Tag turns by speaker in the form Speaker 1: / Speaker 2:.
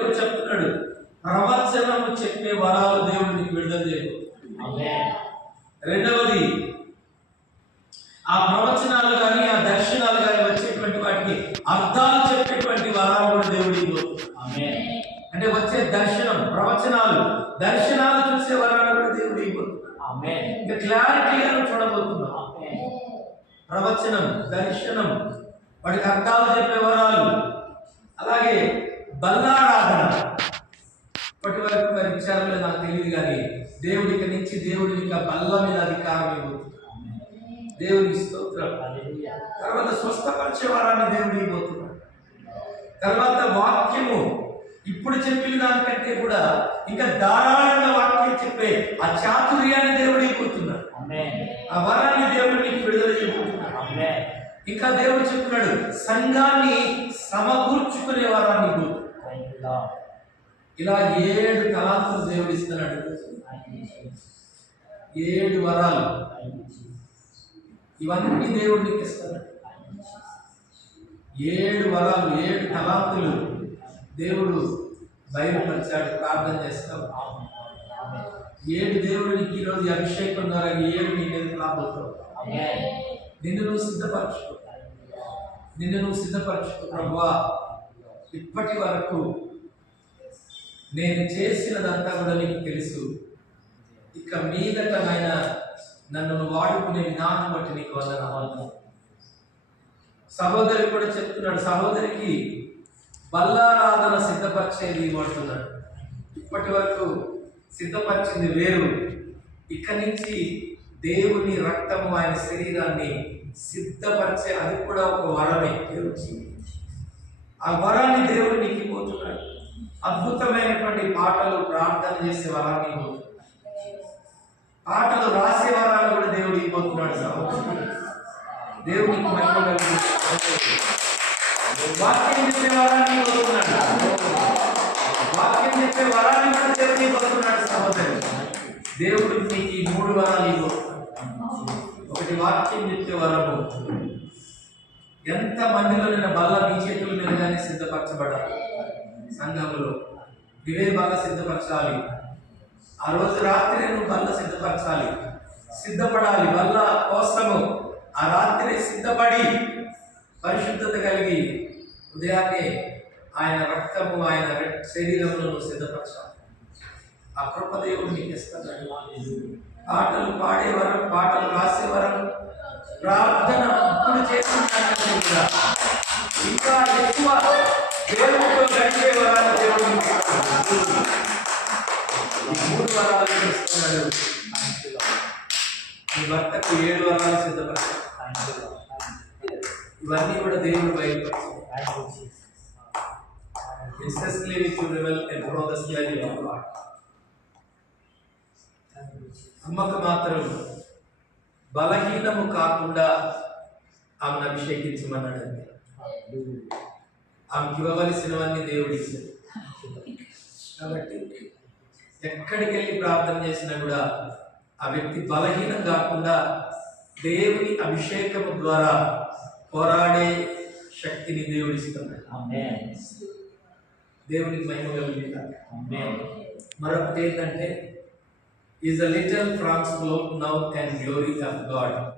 Speaker 1: దేవుడు చెప్తున్నాడు ప్రవచనము చెప్పే వరాలు దేవుడు నీకు విడుదల చేయదు రెండవది ఆ ప్రవచనాలు కానీ ఆ దర్శనాలు కానీ వచ్చేటువంటి వాటికి అర్థాలు చెప్పేటువంటి వరాలు కూడా దేవుడు అంటే వచ్చే దర్శనం ప్రవచనాలు దర్శనాలు చూసే వరాలు కూడా దేవుడు ఇంకా క్లారిటీగా నువ్వు చూడబోతున్నావు. ప్రవచనం దర్శనం వాటికి అర్థాలు చెప్పే వరాలు. అలాగే బల్లారాధన. ఇప్పటి వరకు మరి విచారంలో నాకు తెలియదు కానీ దేవుడికి నుంచి దేవుడికి ఇంకా బల్ల మీద అధికారం ఇవ్వదు దేవునికి స్తోత్రం. తర్వాత స్వస్థపరిచే వరాన్ని దేవుడు ఇవ్వబోతున్నాడు. తర్వాత వాక్యము. ఇప్పుడు చెప్పిన దానికంటే కూడా ఇంకా ధారాళంగా వాక్యం చెప్పే ఆ చాతుర్యాన్ని దేవుడు ఇవ్వబోతున్నాడు. ఆ వరాన్ని దేవుడు నీకు విడుదల చేయబోతున్నాడు. ఇంకా దేవుడు చెప్తున్నాడు సంఘాన్ని సమకూర్చుకునే వరాన్ని ఇవ్వబోతున్నాడు. ఇలా ఏడు తలాంతులు దేవుడు ఇస్తున్నాడు. ఏడు వరాలు. ఇవన్నీ దేవుడు నీకు ఇస్తున్నాడు. ఏడు వరాలు ఏడు తలాంతులు దేవుడు బయలుపరిచాడు. ప్రార్థన చేస్తాం. ఏడు దేవుడు నీకు ఈరోజు అభిషేకం ద్వారా ఏడు నీ మీద రాబోతావు నిన్ను నువ్వు సిద్ధపరచుకో. నిన్ను నువ్వు సిద్ధపరచుకో ప్రభువా. ఇప్పటి వరకు నేను చేసినదంతా కూడా నీకు తెలుసు. ఇక మీదట నన్ను వాడుకునే విధానం బట్టి నీకు వందనాలు. సహోదరి కూడా చెప్తున్నాడు సహోదరికి బల్లారాధన సిద్ధపరిచేది అంటున్నాడు. ఇప్పటి వరకు సిద్ధపరిచింది వేరు. ఇక్కడి నుంచి దేవుని రక్తము ఆయన శరీరాన్ని సిద్ధపరిచే అది కూడా ఒక వరమే. దేవుడు ఆ వరాన్ని దేవుడు నీకు పోతున్నాడు అద్భుతమైనటువంటి పాటలు ప్రార్థన చేసే వరాన్ని పాటలు రాసే వరాన్ని కూడా దేవుడు ఇవ్వబోతున్నాడు సహోదరుడు దేవునికి మహిమ వాక్యం చెప్పే వరాన్ని ఇవ్వబోతున్నాడు. వాక్యం చెప్పే వరాన్ని కూడా దేవుడు ఇవ్వబోతున్నాడు సహోదరు దేవుడు నీకు ఈ మూడు వరాలు ఇవ్వబోతున్నాడు. ఒకటి వాక్యం చెప్పే వరము. ఎంత మందిలో నిన్న బల్ల మీ చేతుల మీదగానే సిద్ధపరచబడాలి సంఘంలో నువ్వే బాగా సిద్ధపరచాలి. ఆ రోజు రాత్రి నువ్వు బల్ల సిద్ధపరచాలి. సిద్ధపడాలి. బల్ల కోసము ఆ రాత్రి సిద్ధపడి పరిశుద్ధత కలిగి ఉదయాన్నే ఆయన రక్తము ఆయన శరీరంలో నువ్వు సిద్ధపరచాలి. ఆ కృపదేవుడు మీకు నీకు ఇస్తాడు. పాటలు పాడేవారు పాటలు రాసేవరం ప్రార్థన ఎక్కువ దేవుడితో గడిపే వరాలు దేవుడు నీకు ఇస్తాడు. ఈ మూడు వరాలు ఇస్తున్నాడు నీ భర్తకు ఏడు వరాలు సిద్ధపడతాడు ఇవన్నీ కూడా దేవుడు బయలుపరుస్తాడు incessantly to revel and grow the spirit of God. అమ్మకు మాత్రం బలహీనము కాకుండా ఆమెను అభిషేకించమన్నాడు అంతే ఆమెకి ఇవ్వవలసినవన్నీ దేవుడు ఇచ్చాడు. కాబట్టి ఎక్కడికి వెళ్ళి ప్రార్థన చేసినా కూడా ఆ వ్యక్తి బలహీనం కాకుండా దేవుని అభిషేకము ద్వారా పోరాడే శక్తిని దేవుడు ఇస్తున్నాడు. దేవునికి మహిమ మరొకటి ఏంటంటే is a little France flow now and glory of God